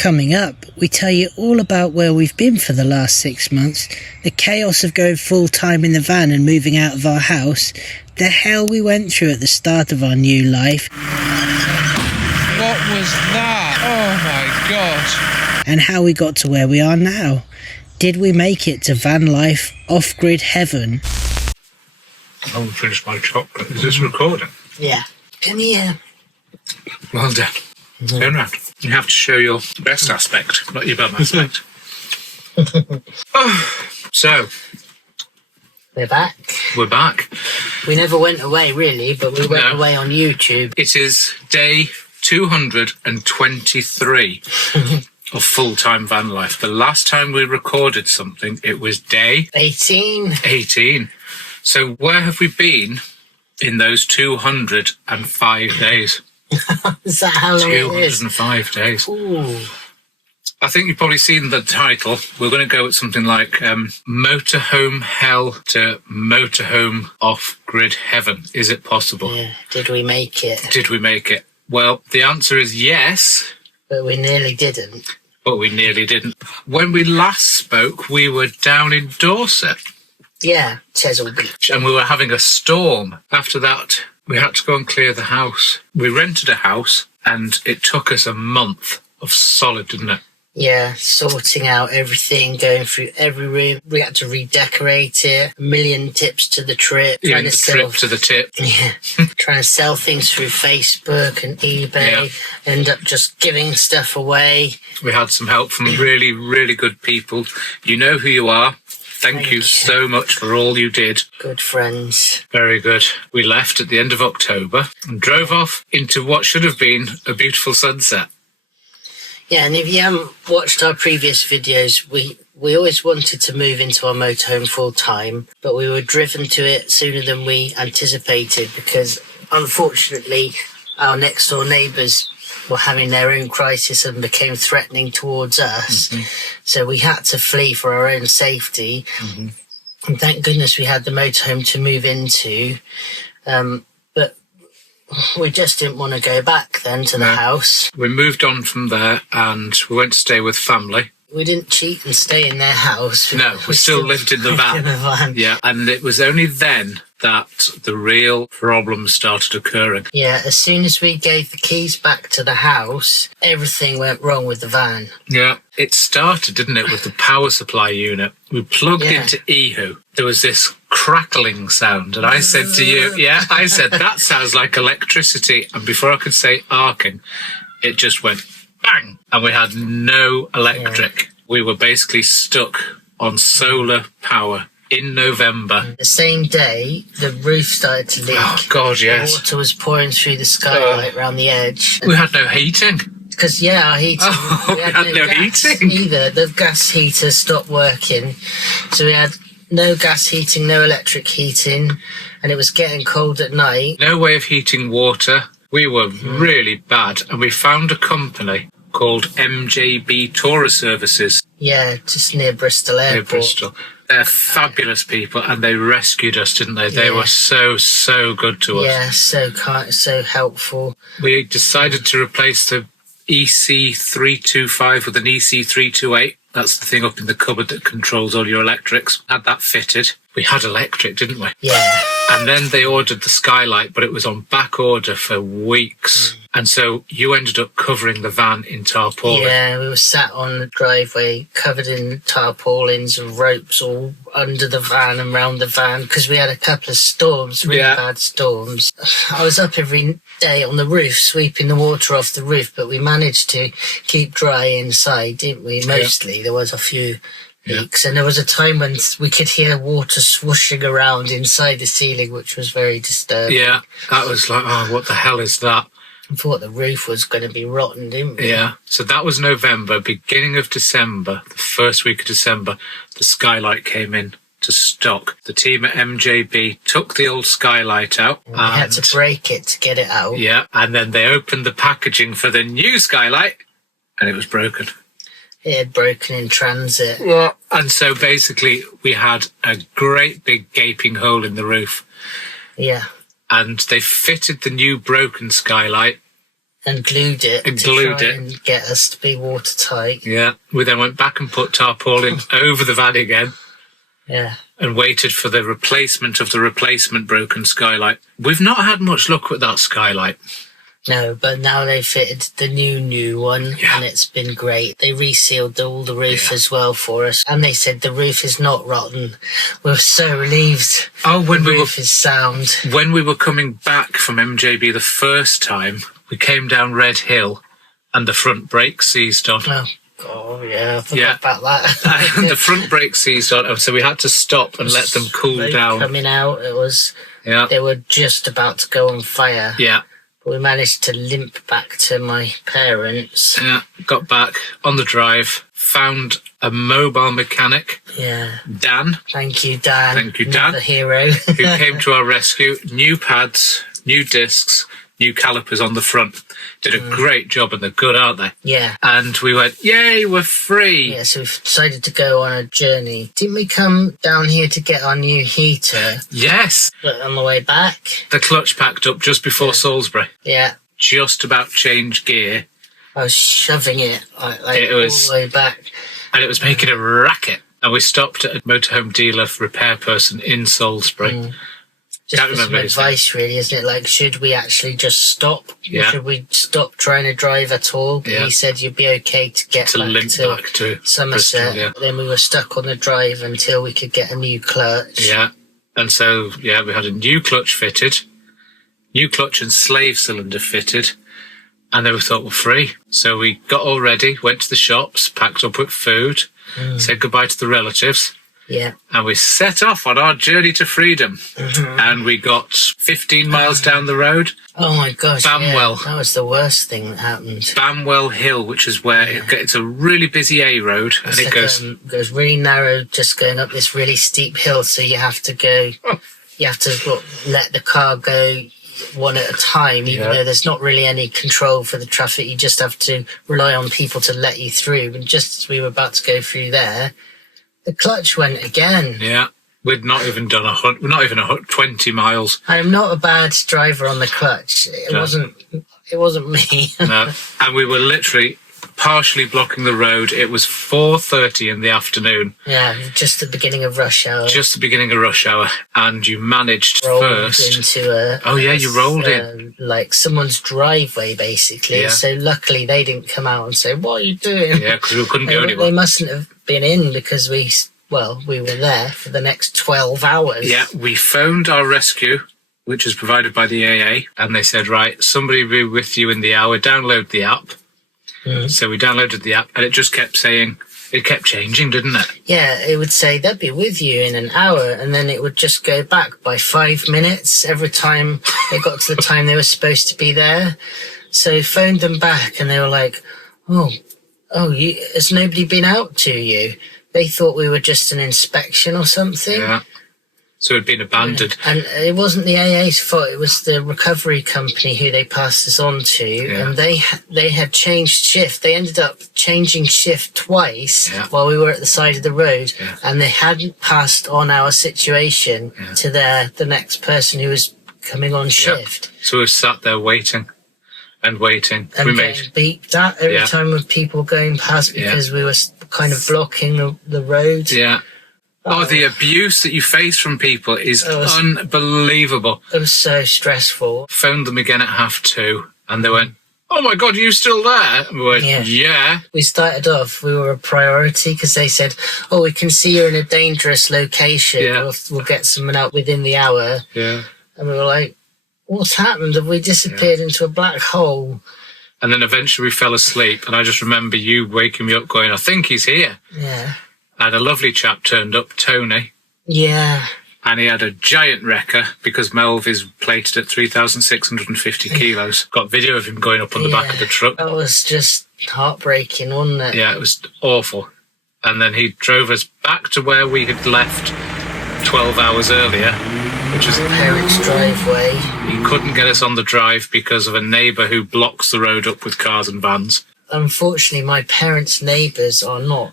Coming up, we tell you all about where we've been for the last 6 months, the chaos of going full-time in the van and moving out of our house, the hell we went through at the start of our new life. What was that? Oh my god. And how we got to where we are now. Did we make it to van life, off-grid heaven? I haven't finished my chocolate. Is this recording? Yeah. Come here. Well done. Turn around. You have to show your best aspect, not your bum aspect. So, We're back. we're back. We never went away, really, but we went No. away on YouTube. It is day 223 of full-time van life. The last time we recorded something, it was day 18. So where have we been in those 205 days? Is that how long it is? 205 days. Ooh. I think you've probably seen the title. We're going to go with something like Motorhome Hell to Motorhome Off-Grid Heaven. Is it possible? Yeah. Did we make it? Did we make it? Well, the answer is yes, But we nearly didn't. but we nearly didn't. When we last spoke, we were down in Dorset Yeah, Chesil Beach. and we were having a storm. After that, we had to go and clear the house. We rented a house and it took us a month of solid, didn't it? Yeah, sorting out everything, going through every room. We had to redecorate it. A million tips to the trip. Even the trip to the tip. Yeah, trying to sell things through Facebook and eBay. Yeah. End up just giving stuff away. We had some help from really, really good people. You know who you are. Thank you so much for all you did. Good friends. Very good. We left at the end of October and drove off into what should have been a beautiful sunset. Yeah, and if you haven't watched our previous videos, we always wanted to move into our motorhome full time, but we were driven to it sooner than we anticipated because, unfortunately, our next door neighbours were having their own crisis and became threatening towards us. Mm-hmm. So we had to flee for our own safety. Mm-hmm. And thank goodness we had the motorhome to move into. But we just didn't want to go back then to the house. We moved on from there and we went to stay with family. We didn't cheat and stay in their house. No, we still lived in the van. In the van. Yeah, and it was only then that the real problems started occurring. Yeah, as soon as we gave the keys back to the house, everything went wrong with the van. Yeah, it started, didn't it, with the power supply unit. We plugged into Ehu. There was this crackling sound, and I said to you, I said, that sounds like electricity. And before I could say arcing, it just went bang, and we had no electric. Yeah. We were basically stuck on solar power. In November. The same day, the roof started to leak. Oh, God, yes. The water was pouring through the skylight around the edge. We had no heating. Because, our heating. Oh, we had no gas heating. Either. The gas heater stopped working. So we had no gas heating, no electric heating, and it was getting cold at night. No way of heating water. We were really bad, and we found a company called MJB Tourist Services. Yeah, just near Bristol Airport. Near Bristol. They're fabulous people, and they rescued us, didn't they? They were so good to us. Yeah, so kind, so helpful. We decided to replace the EC325 with an EC328. That's the thing up in the cupboard that controls all your electrics. Had that fitted. We had electric, didn't we? Yeah. And then they ordered the skylight, but it was on back order for weeks. And so you ended up covering the van in tarpaulin. Yeah, we were sat on the driveway covered in tarpaulins and ropes all under the van and round the van because we had a couple of storms, really bad storms. I was up every day on the roof sweeping the water off the roof, but we managed to keep dry inside, didn't we? Mostly. There was a few leaks, and there was a time when we could hear water swooshing around inside the ceiling, which was very disturbing. Yeah, that was like, oh, what the hell is that? I thought the roof was going to be rotten, didn't we? Yeah, so that was November. Beginning of December, the first week of December, the skylight came in to stock. The team at MJB took the old skylight out. We had to break it to get it out. Yeah, and then they opened the packaging for the new skylight, and it was broken. It had broken in transit. Yeah. And so basically we had a great big gaping hole in the roof. Yeah. And they fitted the new broken skylight and glued it and get us to be watertight. Yeah. We then went back and put tarpaulin over the van again. Yeah. And waited for the replacement of the replacement broken skylight. We've not had much luck with that skylight. No, but now they fitted the new one, Yeah. and it's been great. They resealed all the roof as well for us, and they said the roof is not rotten. We were so relieved. Oh, when the we roof is sound. When we were coming back from MJB the first time, we came down Red Hill, and the front brake seized on. Oh yeah, I forgot about that. And the front brake seized on, so we had to stop and let them cool down. Coming out, it was. Yeah. They were just about to go on fire. Yeah. But we managed to limp back to my parents. Yeah. Got back on the drive, found a mobile mechanic. Yeah. Dan. Thank you, Dan. Thank you, Dan. The hero. Who came to our rescue. New pads, new discs, new calipers on the front. Did a great job, and they're good, aren't they? Yeah. And we went, yay, we're free. Yeah, so we've decided to go on a journey. Didn't we come down here to get our new heater? Yes. But on the way back? The clutch packed up just before Salisbury. Yeah. Just about change gear. I was shoving it it was, all the way back. And it was making a racket. And we stopped at a motorhome dealer repair person in Salisbury. Just for some advice, really, isn't it? Like, should we actually just stop? Yeah. Should we stop trying to drive at all? But he said you'd be okay to get back to Somerset. Bristol, Then we were stuck on the drive until we could get a new clutch. Yeah. And so, we had a new clutch fitted, new clutch and slave cylinder fitted, and then we thought, we're free. So we got all ready, went to the shops, packed up with food, said goodbye to the relatives. Yeah. And we set off on our journey to freedom. And we got 15 miles down the road. Oh my gosh. Bamwell. Yeah, that was the worst thing that happened. Bamwell Hill, which is where it's a really busy A road. And it goes really narrow, just going up this really steep hill. So you have to go, let the car go one at a time, even though there's not really any control for the traffic. You just have to rely on people to let you through. And just as we were about to go through there, the clutch went again. Yeah, we'd not even done 20 miles. I'm not a bad driver on the clutch. It wasn't me. No, and we were literally partially blocking the road. It was 4:30 in the afternoon. Yeah, just the beginning of rush hour. Just the beginning of rush hour, and you managed first into you rolled in like someone's driveway, basically. Yeah. So luckily they didn't come out and say, "What are you doing?" Yeah, because we couldn't go anywhere. They mustn't have been in because we were there for the next 12 hours. Yeah, we phoned our rescue, which was provided by the AA, and they said, right, somebody will be with you in the hour, download the app. So we downloaded the app, and it just kept saying, it kept changing, didn't it? Yeah, it would say, they'll be with you in an hour, and then it would just go back by 5 minutes every time it got to the time they were supposed to be there. So phoned them back, and they were like, has nobody been out to you? They thought we were just an inspection or something. Yeah. So it'd been abandoned. Yeah. And it wasn't the AA's fault. It was the recovery company who they passed us on to. Yeah. And they had changed shift. They ended up changing shift twice while we were at the side of the road. Yeah. And they hadn't passed on our situation to the next person who was coming on shift. So we sat there waiting. And waiting. And getting beeped at every time with people going past because we were kind of blocking the road. Yeah. Oh, the abuse that you face from people is unbelievable. It was so stressful. Phoned them again at 2:30 and they went, "Oh my God, are you still there?" And we went, yeah. We started off, we were a priority because they said, "Oh, we can see you're in a dangerous location. Yeah. We'll get someone out within the hour." Yeah. And we were like, what's happened? Have we disappeared into a black hole? And then eventually we fell asleep, and I just remember you waking me up going, "I think he's here." Yeah. And a lovely chap turned up, Tony. Yeah. And he had a giant wrecker because Melvyn's plated at 3,650 kilos. Got video of him going up on the back of the truck. That was just heartbreaking, wasn't it? Yeah, it was awful. And then he drove us back to where we had left 12 hours earlier, which was parents' driveway. He couldn't get us on the drive because of a neighbour who blocks the road up with cars and vans. Unfortunately, my parents' neighbours are not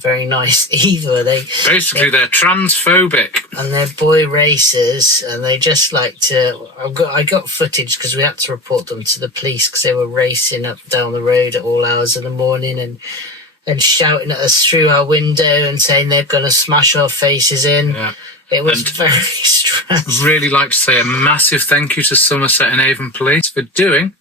very nice either. Basically, they're transphobic. And they're boy racers, and they just like to... I got footage because we had to report them to the police because they were racing up down the road at all hours of the morning and shouting at us through our window and saying they're going to smash our faces in. Yeah. It was very stressful. Really like to say a massive thank you to Somerset and Avon Police for doing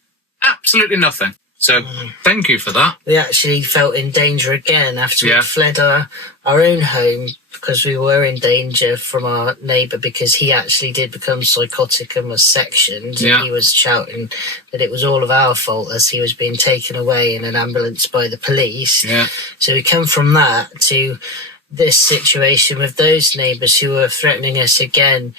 absolutely nothing. So thank you for that. We actually felt in danger again after we fled our own home because we were in danger from our neighbour because he actually did become psychotic and was sectioned. Yeah. And he was shouting that it was all of our fault as he was being taken away in an ambulance by the police. Yeah. So we come from that to this situation with those neighbours who were threatening us again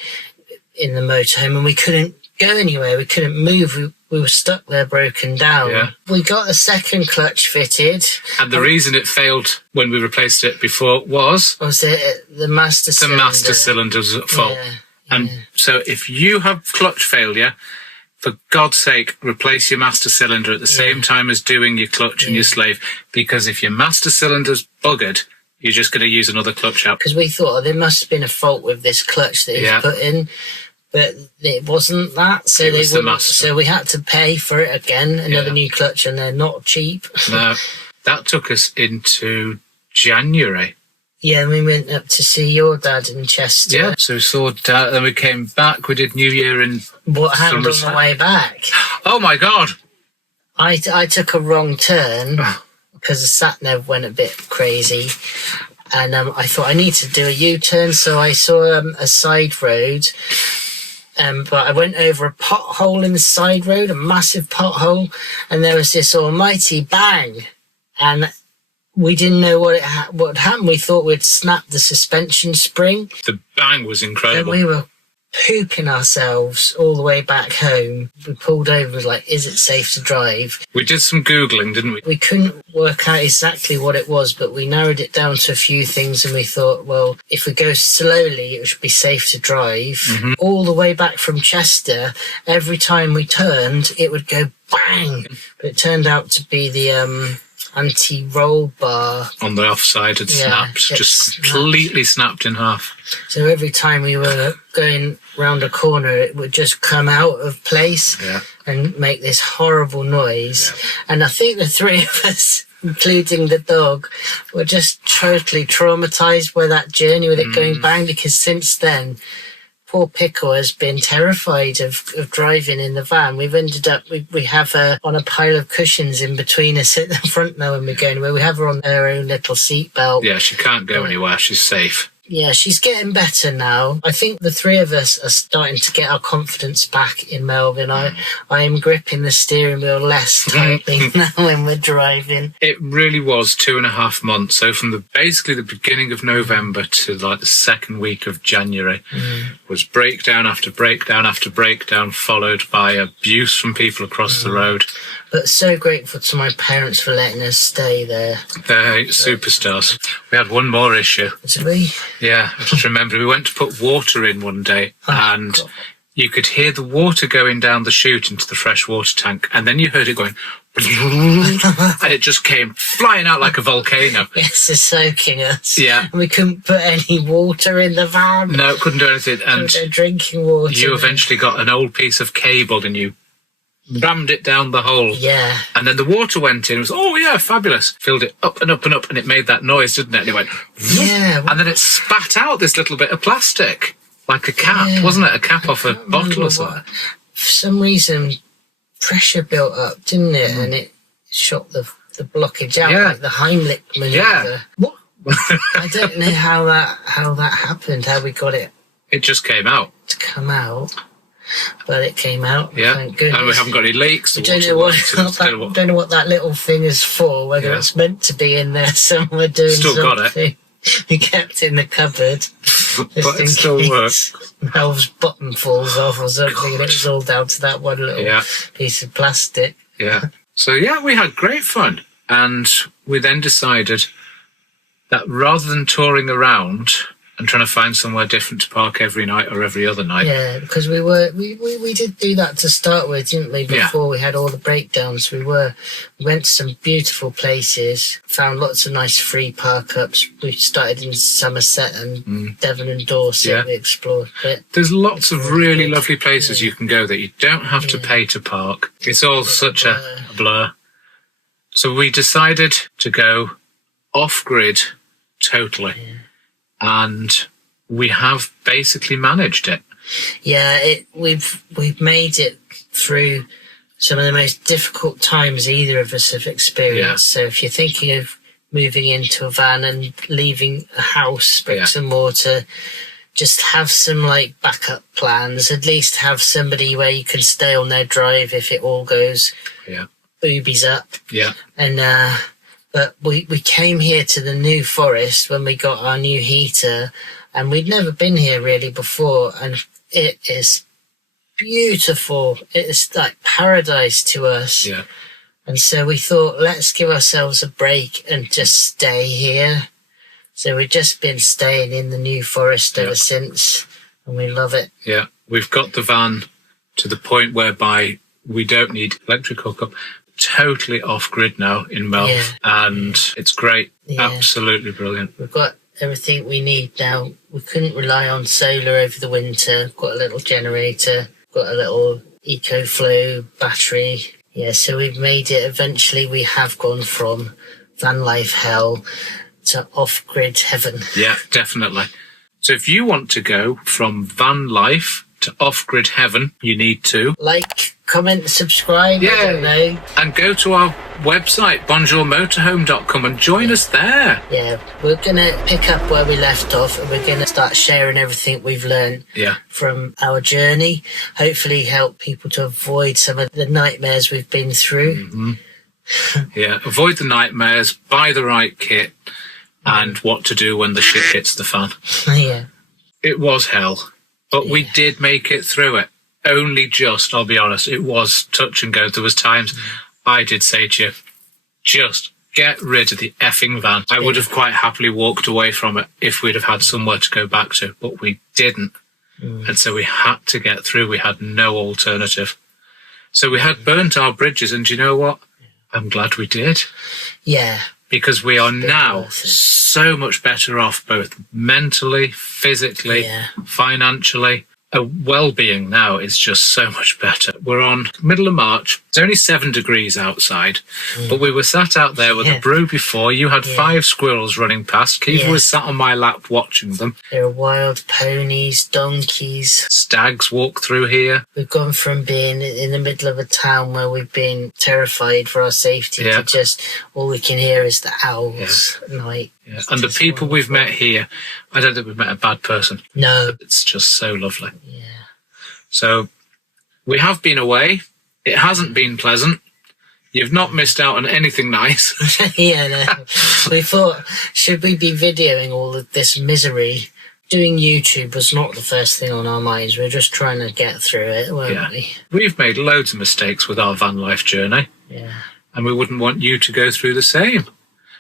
in the motorhome, and we couldn't go anywhere. We couldn't move. We were stuck there, broken down. Yeah. We got a second clutch fitted. And the reason it failed when we replaced it before was it the master cylinder? The master cylinder's at fault. Yeah, and so if you have clutch failure, for God's sake, replace your master cylinder at the same time as doing your clutch and your slave, because if your master cylinder's buggered, you're just going to use another clutch up. Because we thought there must have been a fault with this clutch that he's put in. But it wasn't that, so so we had to pay for it again, another new clutch, and they're not cheap. No, that took us into January. Yeah, we went up to see your dad in Chester. Yeah, so we saw Dad, then we came back. We did New Year in. What happened on the way back? Oh my God! I took a wrong turn because the sat nav went a bit crazy. And I thought I need to do a U-turn, so I saw a side road. But I went over a pothole in the side road, a massive pothole, and there was this almighty bang. And we didn't know what happened. We thought we'd snapped the suspension spring. The bang was incredible. And we were pooping ourselves all the way back home. We pulled over, was like, is it safe to drive? We did some Googling, didn't we? We couldn't work out exactly what it was, but we narrowed it down to a few things, and we thought, well, if we go slowly, it should be safe to drive. Mm-hmm. All the way back from Chester, every time we turned, it would go bang. But it turned out to be the anti-roll bar. On the offside had snapped, just completely snapped in half. So every time we were going round a corner, it would just come out of place and make this horrible noise. Yeah. And I think the three of us, including the dog, were just totally traumatised by that journey with it going bang, because since then, poor Pickle has been terrified of driving in the van. We've ended up, we have her on a pile of cushions in between us at the front now when we're going away. We have her on her own little seatbelt. Yeah, she can't go anywhere. She's safe. Yeah, she's getting better now. I think the three of us are starting to get our confidence back in Melvyn. I am gripping the steering wheel less tightly now when we're driving. It really was 2.5 months. So from basically the beginning of November to like the second week of January was breakdown after breakdown after breakdown, followed by abuse from people across the road. But so grateful to my parents for letting us stay there. They're superstars. We had one more issue. Did we? Yeah, I just remember we went to put water in one day and you could hear the water going down the chute into the fresh water tank, and then you heard it going and it just came flying out like a volcano. Yes, it's soaking us. Yeah. And we couldn't put any water in the van. No, couldn't do anything. And no drinking water. You eventually got an old piece of cable and you rammed it down the hole. Yeah. And then the water went in. It was, oh, yeah, fabulous. Filled it up and up and up, and it made that noise, didn't it? And it went, yeah. And then it spat out this little bit of plastic, like a cap, wasn't it? A cap off a bottle or something. For some reason, pressure built up, didn't it? And it shot the blockage out, like the Heimlich maneuver. Yeah. What? I don't know how that happened, how we got it. It just came out. To come out. But it came out. Yeah, thank goodness. And we haven't got any leaks. I don't know what that little thing is for, whether it's meant to be in there somewhere doing Still something. got it. We kept it in the cupboard. But it still works. Mel's bottom falls off or something, and it was all down to that one little piece of plastic. Yeah. So, yeah, we had great fun. And we then decided that rather than touring around and trying to find somewhere different to park every night or every other night. Yeah, because we did do that to start with, didn't we? Before we had all the breakdowns, we went to some beautiful places, found lots of nice free park ups. We started in Somerset and Devon and Dorset. Yeah. We explored it. There's lots of really lovely places you can go that you don't have to pay to park. It's all such a blur. So we decided to go off-grid totally. Yeah. And we have basically managed it. Yeah, we've made it through some of the most difficult times either of us have experienced. So if you're thinking of moving into a van and leaving a house, bricks and mortar, just have some like backup plans. At least have somebody where you can stay on their drive if it all goes boobies up. Yeah. And but we came here to the New Forest when we got our new heater, and we'd never been here really before, and it is beautiful. It's like paradise to us. Yeah. And so we thought, let's give ourselves a break and just stay here. So we've just been staying in the New Forest ever since, and we love it. Yeah. We've got the van to the point whereby we don't need electric hookup. Totally off-grid now in Melvyn, and it's great. Absolutely brilliant. We've got everything we need now. We couldn't rely on solar over the winter. Got a little generator, got a little EcoFlow battery. Yeah, so we've made it. Eventually we have gone from van life hell to off-grid heaven. Yeah, definitely. So if you want to go from van life to off-grid heaven, you need to like, comment, subscribe, I don't know. And go to our website, bonjourmotorhome.com, and join us there. Yeah, we're going to pick up where we left off, and we're going to start sharing everything we've learned from our journey. Hopefully help people to avoid some of the nightmares we've been through. Yeah, avoid the nightmares, buy the right kit, and what to do when the shit hits the fan. Yeah. It was hell, but we did make it through it. Only just, I'll be honest, it was touch and go. There was times I did say to you, just get rid of the effing van. I would have quite happily walked away from it if we'd have had somewhere to go back to, but we didn't. And so we had to get through. We had no alternative. So we had burnt our bridges, and you know what? I'm glad we did. Yeah. Because we are now so much better off, both mentally, physically, financially. Our well-being now is just so much better. We're on middle of March. It's only 7 degrees outside, but we were sat out there with a brew before. You had 5 squirrels running past. Keeva was sat on my lap watching them. There are wild ponies, donkeys. Stags walk through here. We've gone from being in the middle of a town where we've been terrified for our safety to just all we can hear is the owls at night. Yeah. And the people we've met here, I don't think we've met a bad person. No. It's just so lovely. Yeah. So we have been away. It hasn't been pleasant. You've not missed out on anything nice. No. We thought, should we be videoing all of this misery? Doing YouTube was not the first thing on our minds. We're just trying to get through it, weren't we? We've made loads of mistakes with our van life journey. Yeah. And we wouldn't want you to go through the same.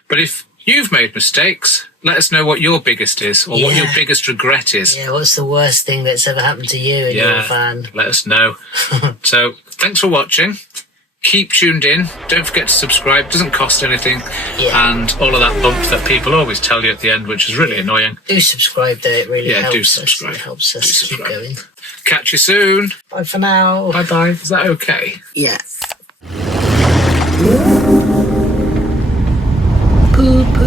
But if you've made mistakes, let us know what your biggest is, or what your biggest regret is. Yeah, what's the worst thing that's ever happened to you in your van? Let us know. So, thanks for watching. Keep tuned in. Don't forget to subscribe. It doesn't cost anything. Yeah. And all of that bump that people always tell you at the end, which is really annoying. Do subscribe, though. It really helps do subscribe. us. It helps us keep going. Catch you soon. Bye for now. Bye-bye. Is that okay? Yeah. Boop.